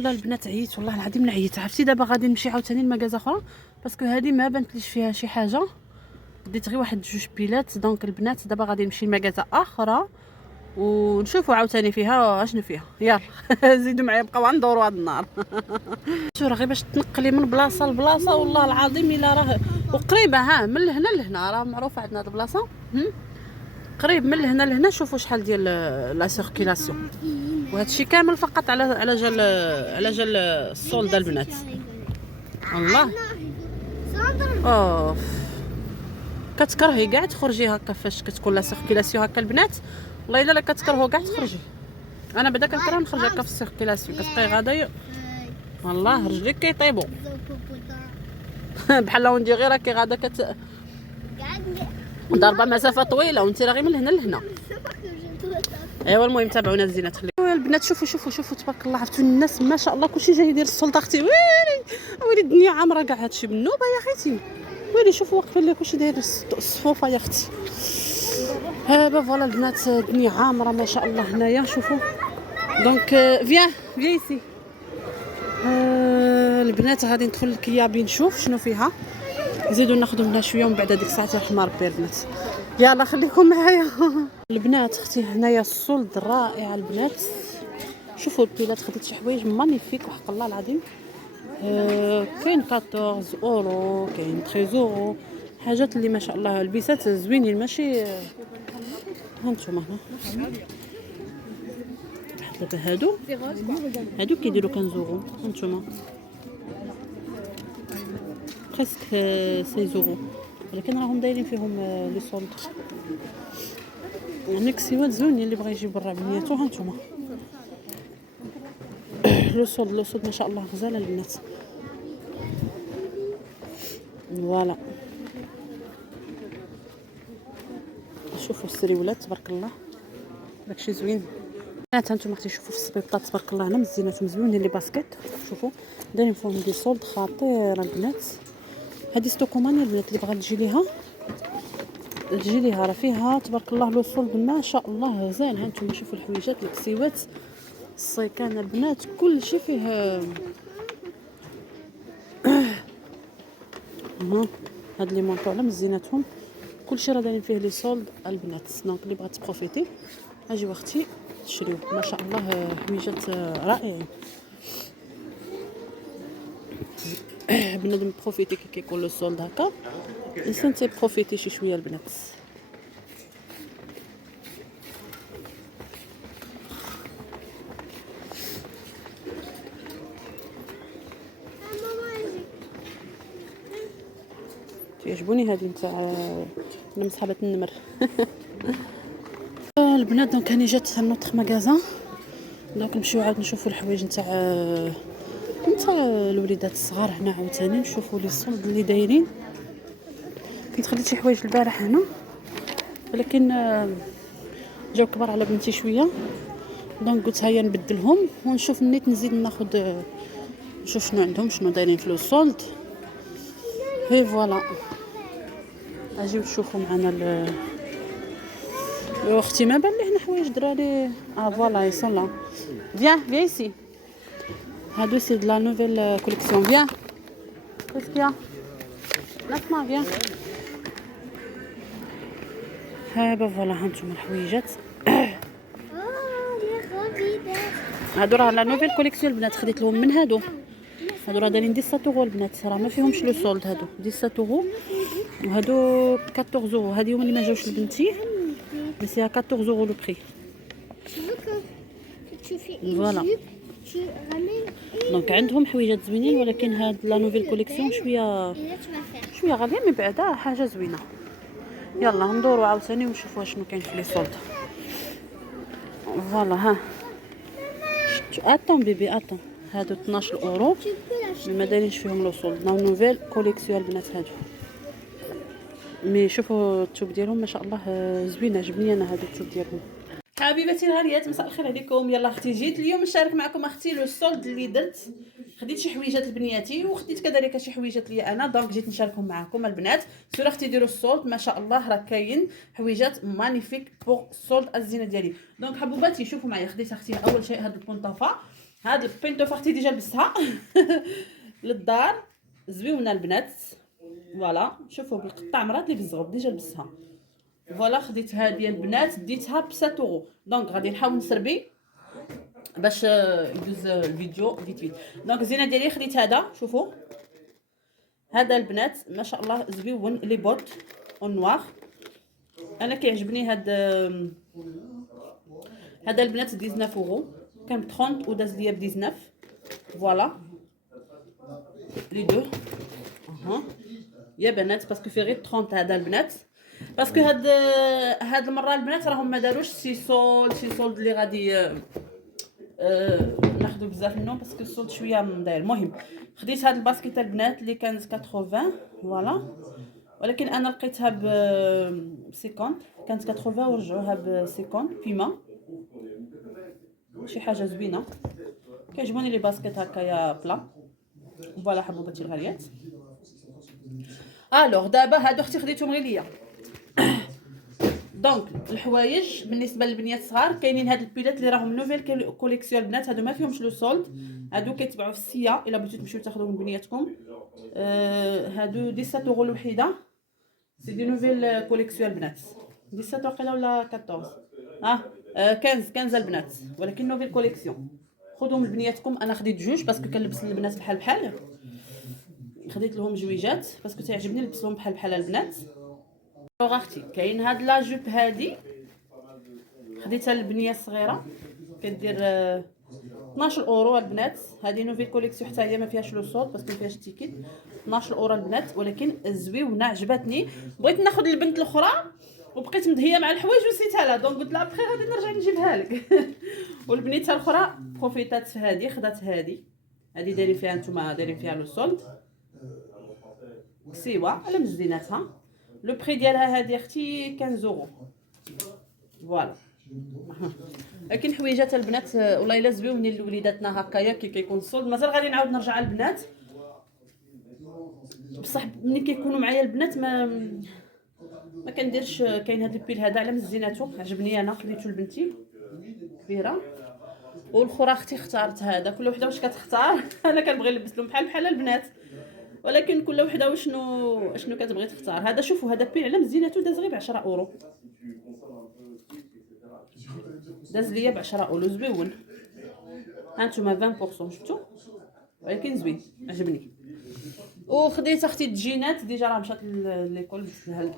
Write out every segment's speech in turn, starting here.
لا البنات عييت والله العظيم عييت. عرفتي دابا غادي نمشي عاوتاني لمكازا اخرى باسكو هذه ما بانتليش فيها شي حاجه، ديت غير واحد جوج بيلات. دونك البنات دابا غادي نمشي لمكازا اخرى ونشوفوا عاوتاني فيها اشنو فيها. يلا زيدوا معايا بقاو ندوروا هذا النهار. شو راه غير باش تنقلي من بلاصه لبلاصه والله العظيم الا راه وقريبه ها من لهنا لهنا، راه معروفه عندنا هذه البلاصه قريب من لهنا لهنا. شوفوا شحال ديال لا سيركيلاسيون، وهذا الشيء كامل فقط على جال السولد البنات. الله اوف كتكرهي كاع تخرجي هكا فاش كتكون لا سيركيلاسيون هكا البنات. والله الا كتكرهوا كاع تخرجي. انا بعدا كنكره نخرج هكا في السيركيلاسيون، كتبقاي غادا والله رجليك كيطيبوا بحال وندي غير راكي غادا ضربه مسافه طويله وانت راه غير من هنا لهنا. ايوا المهم تابعونا الزينات. خليكم البنات شوفوا تبارك الله. عرفتوا الناس ما شاء الله كلشي جاي يدير السلطه اختي. ويلي الدنيا عامره كاع هادشي بالنوبه يا اختي. ويلي شوفوا واقفين لي كلشي داير الصفوفه يا اختي. با فوالا البنات الدنيا عامره ما شاء الله هنايا. شوفوا دونك فيان ايسي. البنات غادي ندخل للكيابي نشوف شنو فيها، نزيدو ناخذ منها شويه ومن بعد ديك الساعه يرحم ربي البنات. يلا خليكم معايا. البنات اختي هنايا السولد رائعه البنات. شوفوا البيلات خديت شي حوايج مانيفيك وحق الله العظيم. كاين 14 اورو، كاين 13 اورو، حاجات اللي ما شاء الله البيسات زوينين ماشي. هانتوما هنا دابا هادو كيديروا 15 اورو. هانتوما بريسك 16 اورو، ولكن راهم دايرين فيهم لي سولد. ميكسيوات زوينين اللي بغى يجيب برا بنياتو. هانتوما لو سولد ما شاء الله غزاله البنات. فوالا شوفوا السريولات تبارك الله داكشي زوين. بنات هانتوما اختي شوفوا في السبيطات تبارك الله هنا مزيانات مزيونين لي باسكيت. شوفوا دايرين فيهم دي سولد خطيره البنات. هذه ستوكومانيا البنات اللي بغات تجي ليها راه فيها تبارك الله لو سولد ما شاء الله غزال. هانتوما شوفوا الحويجات الكسيوات الصيكان البنات كلشي فيه. هاد لي مونطو على مزيناتهم كلشي راه دايرين فيه لي سولد البنات. دونك اللي بغات تبروفيتي اجيو اختي تشريو ما شاء الله حويجات رائعين. بنادم بروفيتي كي كيكون لو سولد هكا الانسان تيبروفيتي شي شويه البنات. يعجبوني هذه نتاع مصحبه النمر. البنات دونك هاني جات نوطخ مغازان. دونك نمشيو عاود نشوفوا الحوايج نتاع الوليدات الصغار هنا عاوتاني نشوفوا لي سولد اللي دايرين. كنت خديت شي حوايج البارح هنا ولكن جاو كبار على بنتي شويه. دونك قلت هيا نبدلهم ونشوف النيت نزيد ناخذ نشوف شنو عندهم شنو دايرين في لو سولد. هي فوالا اجيو تشوفوا معنا اختي ما بان لي هنا حوايج دراري. فوالا يسون لا فيان ايسي. هادو سي دو لا نوفيل كوليكسيون. فيان كيسكيا نسمع فيان. هابا فوالا هانتوما الحويجات. هادو راه لا نوفيل كوليكسيون البنات خديت لهم من هادو راه دايرين 17 اورو البنات. راه ما فيهمش لو سولد. هادو 17 اورو وهادو 14 اورو. هادي هما اللي ما جاوش لبنتي بس سي 14 اورو لو بري. فوالا دونك عندهم حويجات زوينين ولكن هاد لا نوفيل كوليكسيون شويه غاليه مي بعدا حاجه زوينه. يلا ندوروا عاوتاني ونشوفوا شنو كاين في لي سولد. فوالا ها اتون بيبي اتون. هادو 12 اورو ما دايرينش فيهم لو سولد. لا نوفيل كوليكسيون البنات هادو مي شوفوا الثوب ديالهم ما شاء الله زوين. عجبني انا هذا الثوب ديالهم. حبيباتي الغاليات مساء الخير عليكم. يلا اختي جيت اليوم نشارك معكم اختي لو سولد اللي درت. خديت شي حويجات لبنياتي وخديت كذلك شي حويجات ليا انا. دونك جيت نشاركهم معكم البنات. سير اختي ديروا السولد ما شاء الله راه كاين حويجات مانيفيك بوغ السولد الزينه ديالي. دونك حبوباتي شوفوا معايا خديت اختي اول شيء هاد البونطافا هاد البينتو اختي ديجا لبستها للدار، زويونه البنات. فوالا شوفوا بالقطع مرات اللي بالزغب ديجا لبستها. فوالا خديت هادي البنات ديتها ب 7 اورو. دونك غادي نحاول نسربي باش يدوز الفيديو فيت فيت. دونك الزينه ديالي خديت هذا، شوفوا هذا البنات ما شاء الله زويون لي بوت اون نوار. انا كيعجبني هذا البنات 19 اورو، كان ب 30 وداز ليا ب 19. فوالا لي دو اها يا بنات باسكو في غير 30 هذا البنات. باسكو هاد المره البنات راهم ما داروش سي سولد اللي غادي ناخذ بزاف منهم باسكو الصوت شويه داير. المهم خديت هاد الباسكيت البنات اللي كانت 80 فوالا، ولكن انا لقيتها ب 50. كانت 80 ورجعوها ب 50 بيما، شي حاجه زوينه. كيعجبوني لي باسكيت هكايا بلا. فوالا حبوباتي الغاليات. الوغ دابا هادو اختي خديتهم غير ليا. دونك الحوايج بالنسبه للبنيات الصغار كاينين هاد البيلات اللي راهم نوفيل كوليكسيون البنات، هادو ما فيهمش لو سولد، هادو كيتباعوا في السيا الا بغيتو تمشيو تاخذوا من بنياتكم. هادو 17 اورو الوحيده، سي دي نوفيل كوليكسيون البنات. 17 وقيله ولا 14 15 البنات، ولكن نوفيل كوليكسيون. خذوا من بنياتكم. انا خديت جوج باسكو كنلبس البنات بحال خديت لهم جويجات باسكو تعجبني نلبسهم بحال البنات. اختي كاين هاد لا جوب هادي خديتها للبنيه الصغيره، كدير 12 اورو البنات. هذه نوفيل كوليكسيون حتى هي ما فيهاش لو صوت باسكو ما فيهاش التيكيت. 12 اورو البنات ولكن زويونه عجبتني. بغيت ناخذ البنت الاخرى وبقيت مدهيه مع الحوايج ونسيتها لها، دونك قلت لها بخير غادي نرجع نجيبها لك والبنيته الاخرى بروفيتات في هذه، خدات هذه دايرين فيها نتوما دايرين فيها لو سولد سيوا على مزيناتها. لو بري ديالها هذه اختي 15 اورو. فوالا لكن حويجات البنات والله الا زويونين لوليداتنا هكايا كي كيكون الصولد. مازال غادي نعاود نرجع البنات، بصح ملي كيكونوا معايا البنات ما كنديرش. كاين هذا البيل هذا على مزيناتو عجبني، انا خديتو لبنتي كبيره، والاخرى اختي اختارت هذا. كل وحده واش كتختار انا كنبغي نلبس لهم بحال البنات، ولكن كل وحده وشنو كتبغي تختار. هذا شوفوا هذا بيل على مزيناتو داز غير ب 10 اورو، داز ليا ب 10 اورو زويون. هانتوما 20% شفتوا، ولكن زوين عجبني. وخديت اختي الجينات ديجا راه مشات ليكول، جبت لها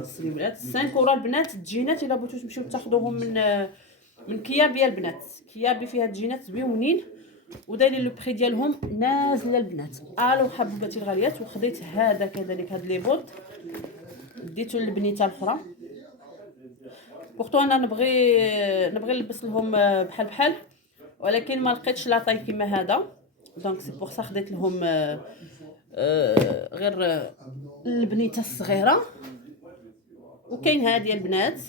السريولات 5 اورو البنات. الجينات الا بغيتو تمشيو تاخذوهم من كيابي البنات، كيابي فيها الجينات زويونين ودايرين لو بري ديالهم نازله البنات. الو حبوباتي الغاليات. وخديت هذا كذلك هاد لي بوط ديتو للبنيته الاخرى. بورتو انا نبغي نلبس لهم بحال ولكن ما لقيتش لا طاي كيما هذا، دونك سي بور سا خديت لهم غير البنيته الصغيره. وكاين هذه البنات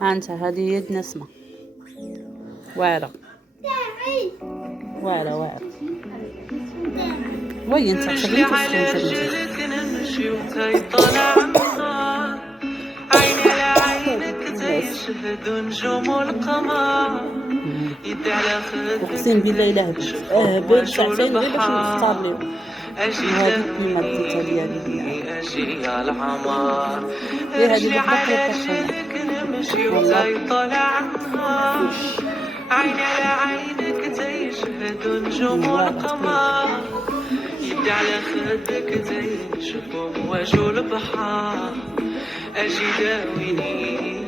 ها انت هذه يد نسمه واعره. واعره واعره. وي انت خليني نمشي وانتي طالع النهار، عيني على عينك تيشهد نجوم القمر، يدي على خدك اقسم بالله الا هبل ساعتين غير باش نختار ليهم. وهذيك الكلمه ديتها ديالي اجي على العمار، هذه رجلي بوحدها على قريبه رجلك نمشي والله. وانتي طالع النهار، عيني على عينك تيشهد نجوم القمر، يدي على خدك تيشوفوا وجه البحر، اجي داويني